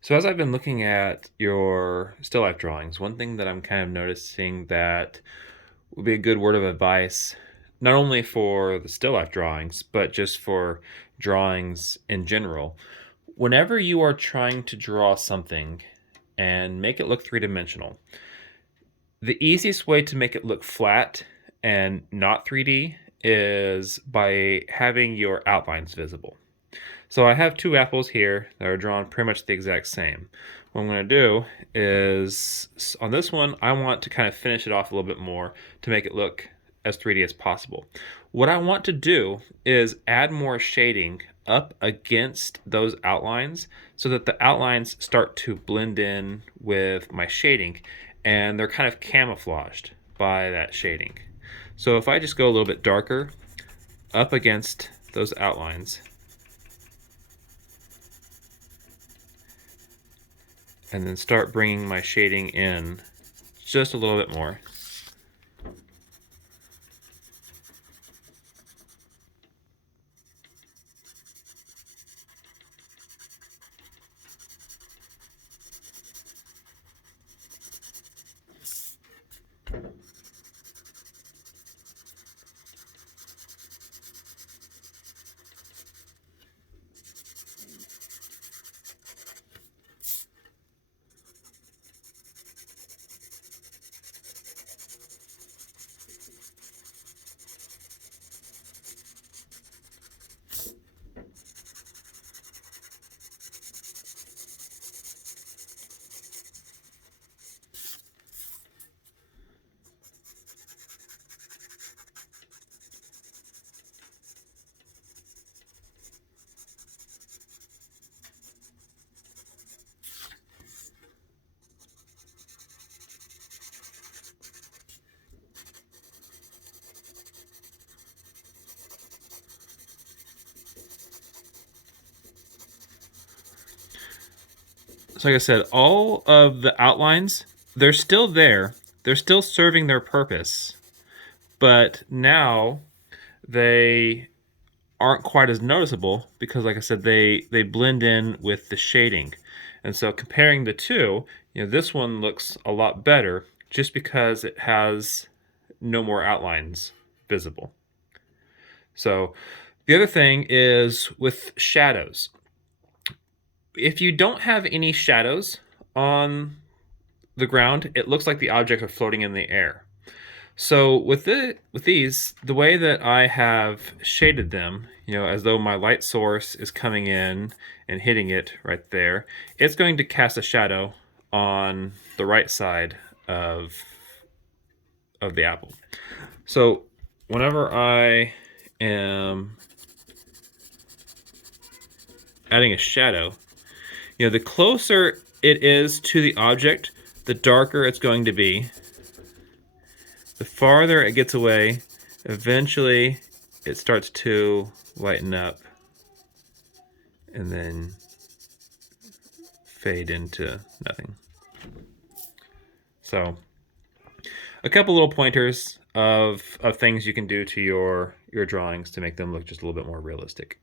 So as I've been looking at your still life drawings, one thing that I'm kind of noticing that would be a good word of advice, not only for the still life drawings, but just for drawings in general. Whenever you are trying to draw something and make it look three-dimensional, the easiest way to make it look flat and not 3D is by having your outlines visible. So I have two apples here that are drawn pretty much the exact same. What I'm going to do is, on this one, I want to kind of finish it off a little bit more to make it look as 3D as possible. What I want to do is add more shading up against those outlines so that the outlines start to blend in with my shading and they're kind of camouflaged by that shading. So if I just go a little bit darker up against those outlines, and then start bringing my shading in just a little bit more. So like I said, all of the outlines, they're still there. They're still serving their purpose. But now they aren't quite as noticeable because like I said, they blend in with the shading. And so comparing the two, this one looks a lot better just because it has no more outlines visible. So the other thing is with shadows. If you don't have any shadows on the ground, it looks like the objects are floating in the air. So with these, the way that I have shaded them, as though my light source is coming in and hitting it right there, it's going to cast a shadow on the right side of the apple. So whenever I am adding a shadow, the closer it is to the object, the darker it's going to be. The farther it gets away, eventually it starts to lighten up and then fade into nothing. So a couple little pointers of things you can do to your drawings to make them look just a little bit more realistic.